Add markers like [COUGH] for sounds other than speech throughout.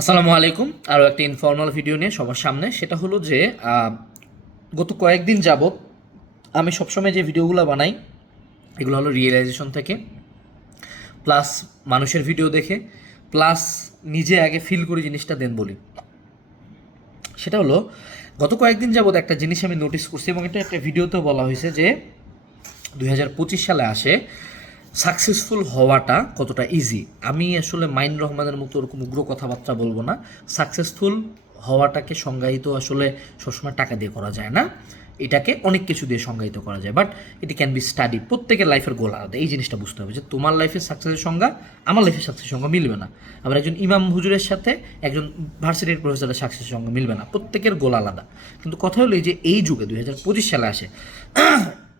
আসসালামু আলাইকুম। আরও একটা ইনফর্মাল ভিডিও নিয়ে সবার সামনে। সেটা হলো যে গত কয়েকদিন যাবৎ আমি সবসময় যে ভিডিওগুলো বানাই, এগুলো হলো রিয়েলাইজেশন থেকে প্লাস মানুষের ভিডিও দেখে প্লাস নিজে আগে ফিল করে জিনিসটা দেন বলি। সেটা হলো, গত কয়েকদিন যাবৎ একটা জিনিস আমি নোটিস করছি এবং এটা একটা ভিডিওতেও বলা হয়েছে যে দু হাজার পঁচিশ সালে আসে সাকসেসফুল হওয়াটা কতটা ইজি আমি আসলে মাইন রহমানের মতো ওরকম উগ্র কথাবার্তা বলব না। সাকসেসফুল হওয়াটাকে সংজ্ঞায়িত আসলে সবসময় টাকা দিয়ে করা যায় না। এটাকে অনেক কিছু দিয়ে সংজ্ঞায়িত করা যায়। বাট এটি ক্যান বি স্টাডি প্রত্যেকের লাইফের গোল আলাদা। এই জিনিসটা বুঝতে হবে যে তোমার লাইফের সাকসেসের সংজ্ঞা, আমার লাইফের সাকসেসের সংজ্ঞা মিলবে না। আবার একজন ইমাম হুজুরের সাথে একজন ভার্সিটির প্রফেসরের সাকসেসের সংজ্ঞা মিলবে না। প্রত্যেকের গোল আলাদা। কিন্তু কথা হলো এই যে এই যুগে, দুই হাজার পঁচিশ সালে আসে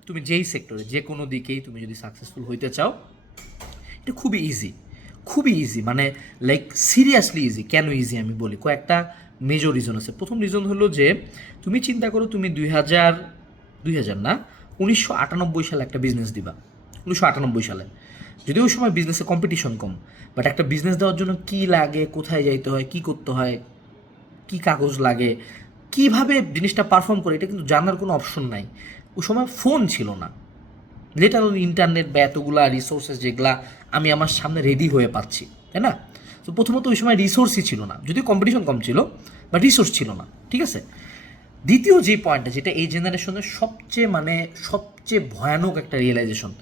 তুমি যেই সেক্টরে যে কোনো দিকেই তুমি যদি সাকসেসফুল হইতে চাও, এটা খুবই ইজি খুবই ইজি মানে লাইক সিরিয়াসলি ইজি কেন ইজি আমি বলি? কয়েকটা মেজর রিজন আছে। প্রথম রিজন হলো যে, তুমি চিন্তা করো তুমি দুই হাজার দুই হাজার না, উনিশশো আটানব্বই সালে একটা বিজনেস দিবা। উনিশশো আটানব্বই সালে। যদিও ওই সময় বিজনেসে কম্পিটিশন কম বাট একটা বিজনেস দেওয়ার জন্য কি লাগে, কোথায় যাইতে হয়, কি করতে হয়, কি কাগজ লাগে কীভাবে জিনিসটা পারফর্ম করে, এটা কিন্তু জানার কোনো অপশন নাই। ওই সময় ফোন ছিল না। লেটার ইন্টারনেট বা এতগুলা রিসোর্সেস যেগুলা আমি আমার সামনে রেডি হয়ে পাচ্ছি, তাই না? তো প্রথমত ওই সময় রিসোর্সই ছিল না। যদিও কম্পিটিশন কম ছিল বা রিসোর্স ছিল না, ঠিক আছে? দ্বিতীয় যে পয়েন্টটা যেটা এই জেনারেশনের সবচেয়ে মানে সবচেয়ে ভয়ানক একটা রিয়েলাইজেশন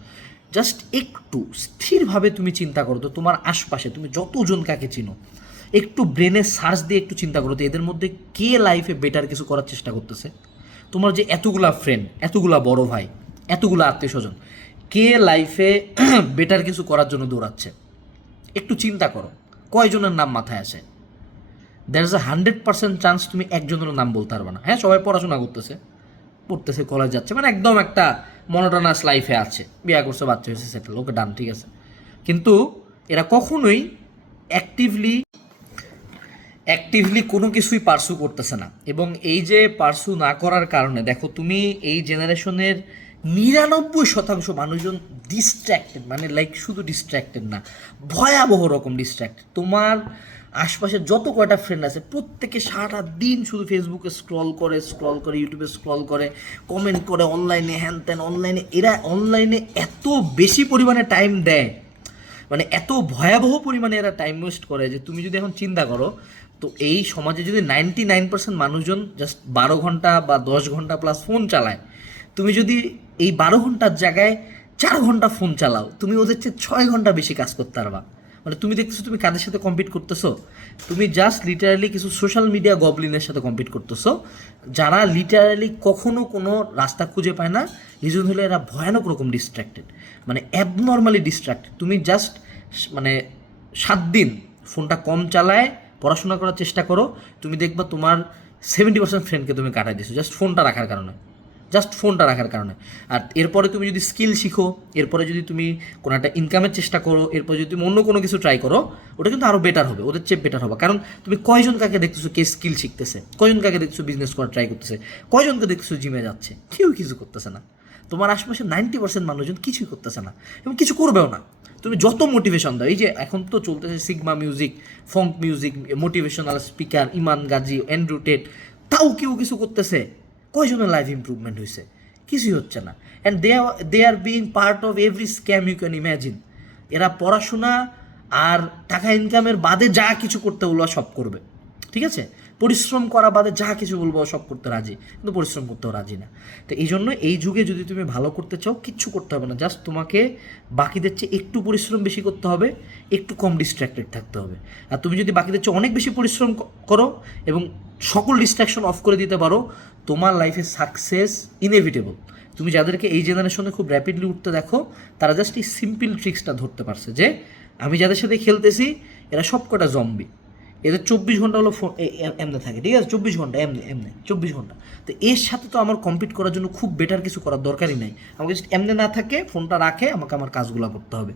জাস্ট একটু স্থিরভাবে তুমি চিন্তা করো তো তোমার আশপাশে, তুমি যতজন কাকে চিনো একটু ব্রেনে সার্চ দিয়ে একটু চিন্তা করো তো, এদের মধ্যে কে লাইফে বেটার কিছু করার চেষ্টা করতেছে? তোমার যে এতগুলা ফ্রেন্ড এতগুলা বড় ভাই, এতগুলা আত্মীয় স্বজন কে লাইফে বেটার [CLEARS THROAT] কিছু করার জন্য দৌড়াচ্ছে? একটু চিন্তা করো, কয়জনের নাম মাথায় আসে there is a hundred percent chance তুমি একজনের নাম বলতে পারবে না। হ্যাঁ সবাই পড়াশোনা করতেছে, পড়তেছে কলেজ যাচ্ছে মানে একদম একটা মনোটনাস লাইফে আছে। বিয়া করছে, বাচ্চা হয়েছে সেটেল ওকে ডান ঠিক আছে। কিন্তু এরা কখনোই অ্যাক্টিভলি অ্যাক্টিভলি কোনো কিছুই পার্সু করতেছে না। এবং এই যে পার্সু না করার কারণে, দেখো তুমি এই জেনারেশনের নিরানব্বই শতাংশ মানুষজন ডিস্ট্র্যাক্টেড মানে লাইক শুধু ডিস্ট্র্যাক্টেড না, ভয়াবহ রকম ডিস্ট্র্যাক্টেড তোমার আশপাশে যত কয়টা ফ্রেন্ড আছে, প্রত্যেকে সারাটা দিন শুধু ফেসবুকে স্ক্রল করে স্ক্রল করে ইউটিউবে স্ক্রল করে কমেন্ট করে অনলাইনে হ্যান ত্যান অনলাইনে এরা অনলাইনে এত বেশি পরিমাণে টাইম দেয় মানে এত ভয়াবহ পরিমাণে এরা টাইম ওয়েস্ট করে যে তুমি যদি এখন চিন্তা করো তো এই সমাজে যদি নাইনটি নাইন পার্সেন্ট মানুষজন জাস্ট বারো ঘণ্টা বা দশ ঘণ্টা প্লাস ফোন চালায়, তুমি যদি এই বারো ঘণ্টার জায়গায় চার ঘণ্টা ফোন চালাও, তুমি ওদের চেয়ে ছয় ঘণ্টা বেশি কাজ করতে পারবা। মানে তুমি দেখতেছো তুমি কাদের সাথে কম্পিট করতেছো? তুমি জাস্ট লিটারালি কিছু সোশ্যাল মিডিয়া গবলিনের সাথে কম্পিট করতেছো, যারা লিটারালি কখনো কোনো রাস্তা খুঁজে পায় না রিজন হলে এরা ভয়ানক রকম ডিস্ট্র্যাক্টেড মানে অ্যাবনর্মালি ডিস্ট্র্যাক্টেড তুমি জাস্ট মানে সাত দিন ফোনটা কম চালায় পড়াশোনা করার চেষ্টা করো, তুমি দেখবা তোমার সেভেন্টি পার্সেন্ট ফ্রেন্ডকে তুমি কাটাই দিছো জাস্ট ফোনটা রাখার কারণে জাস্ট ফোনটা রাখার কারণে। আর এরপরে তুমি যদি স্কিল শিখো, এরপরে যদি তুমি কোনো একটা ইনকামের চেষ্টা করো, এরপরে যদি তুমি অন্য কোনো কিছু ট্রাই করো, ওটা কিন্তু আরও বেটার হবে, ওদের চেয়ে বেটার হবে। কারণ তুমি কয়জন কাকে দেখতেছো কে স্কিল শিখতেছে, কয়জন কাকে দেখছ বিজনেস করার ট্রাই করতেছে, কয়জনকে দেখছ জিমে যাচ্ছে, কেউ কিছু করতেছে না। তোমার আশেপাশে নাইনটি পার্সেন্ট মানুষজন কিছুই করতেছে না, এবং কিছু করবেও না। তুমি যত মোটিভেশন দাও, এই যে এখন তো চলতেছে sigma music phonk music motivational speaker Iman Gazi Andrew Tate তাও কেউ কিছু করতেছে। কয়জনের লাইফ ইমপ্রুভমেন্ট হয়েছে কিছুই হচ্ছে না। And they are they are being part of every scam you can imagine এরা পড়াশোনা আর টাকা ইনকামের বাদে যা কিছু করতে বলব সব করবে। ঠিক আছে? পরিশ্রম করা বাদে যা কিছু বলব সব করতে রাজি, কিন্তু পরিশ্রম করতেও রাজি না। তো এই জন্য এই যুগে যদি তুমি ভালো করতে চাও, কিচ্ছু করতে হবে না জাস্ট তোমাকে বাকিদের চেয়ে একটু পরিশ্রম বেশি করতে হবে, একটু কম ডিস্ট্র্যাক্টেড থাকতে হবে। আর তুমি যদি বাকিদের চেয়ে অনেক বেশি পরিশ্রম করো এবং সকল ডিস্ট্রাকশন অফ করে দিতে পারো, তোমার লাইফে সাকসেস ইনএভিটেবল তুমি যাদেরকে এই জেনারেশনে খুব র্যাপিডলি উঠতে দেখো, তারা জাস্ট এই সিম্পল ট্রিক্সটা ধরতে পারছে যে, আমি যাদের সাথে খেলতেছি, এরা সবকটা জম্বি এদের চব্বিশ ঘণ্টা হলো ফোন এমনি থাকে, ঠিক আছে? চব্বিশ ঘণ্টা, এমনি এমনি, চব্বিশ ঘণ্টা। তো এর সাথে তো আমার কম্পিট করার জন্য খুব বেটার কিছু করার দরকারই নাই। আমাকে জাস্ট এমনি না থাকে ফোনটা রাখে, আমাকে আমার কাজগুলো করতে হবে।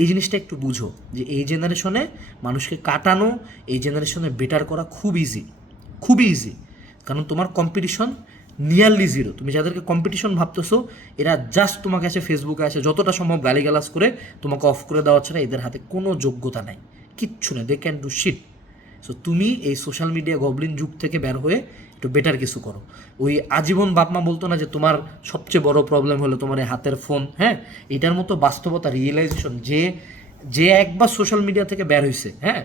এই জিনিসটা একটু বুঝো, যে এই জেনারেশনে মানুষকে কাটানো, এই জেনারেশনে বেটার করা খুব ইজি খুবই ইজি কারণ তোমার কম্পিটিশন নিয়ারলি জিরো তুমি যাদেরকে কম্পিটিশন ভাবতেছো, এরা জাস্ট তোমাকে এসে ফেসবুকে আসে, যতটা সম্ভব গালিগালাজ করে তোমাকে অফ করে দেওয়া ছাড়া এদের হাতে কোনো যোগ্যতা নাই। কিচ্ছু নেই they can do shit so তুমি এই সোশ্যাল মিডিয়া গবলিন যুগ থেকে বের হয়ে একটু বেটার কিছু করো। ওই আজীবন বাপমা বলতো না যে, তোমার সবচেয়ে বড় প্রবলেম হলো তোমার এই হাতের ফোন হ্যাঁ? এটার মতো বাস্তবতা রিয়েলাইজেশন যে যে একবার সোশ্যাল মিডিয়া থেকে বের হয়েছে হ্যাঁ?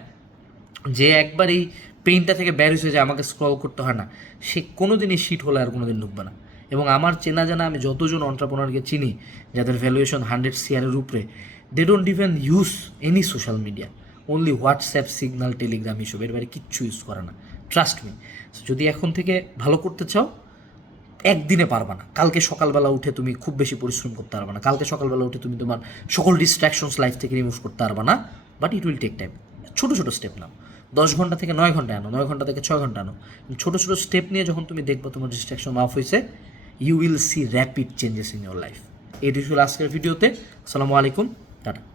যে একবার এই পেইনটা থেকে বের হয়েছে যে, আমাকে স্ক্রল করতে হয় না, সে কোনো দিনই শিট হলে আর কোনো দিন ঢুকবে না। এবং আমার চেনা জানা আমি যতজন অন্টারপ্রনারকে চিনি, যাদের ভ্যালুয়েশন হান্ড্রেড সিয়ারের উপরে they don't even use any social media only WhatsApp Signal Telegram এসব, এর বাইরে কিচ্ছু ইউজ করে না। ট্রাস্ট মি যদি এখন থেকে ভালো করতে চাও, একদিনে পারবা না। কালকে সকালবেলা উঠে তুমি খুব বেশি পরিশ্রম করতে পারবা না। কালকে সকালবেলা উঠে তুমি তোমার সকল ডিস্ট্রাকশনস লাইফ থেকে রিমুভ করতে পারবা না। But it will take time ছোটো ছোটো স্টেপ নাও। দশ ঘণ্টা থেকে নয় ঘণ্টা আনো, নয় ঘণ্টা থেকে ছয় ঘণ্টা আনো। ছোটো ছোটো স্টেপ নিয়ে যখন তুমি দেখবে তোমার ডিস্ট্রাকশন অফ হয়েছে you will see rapid changes in your life এই ছিল আজকের ভিডিওতে আসসালামু আলাইকুম। টাটা।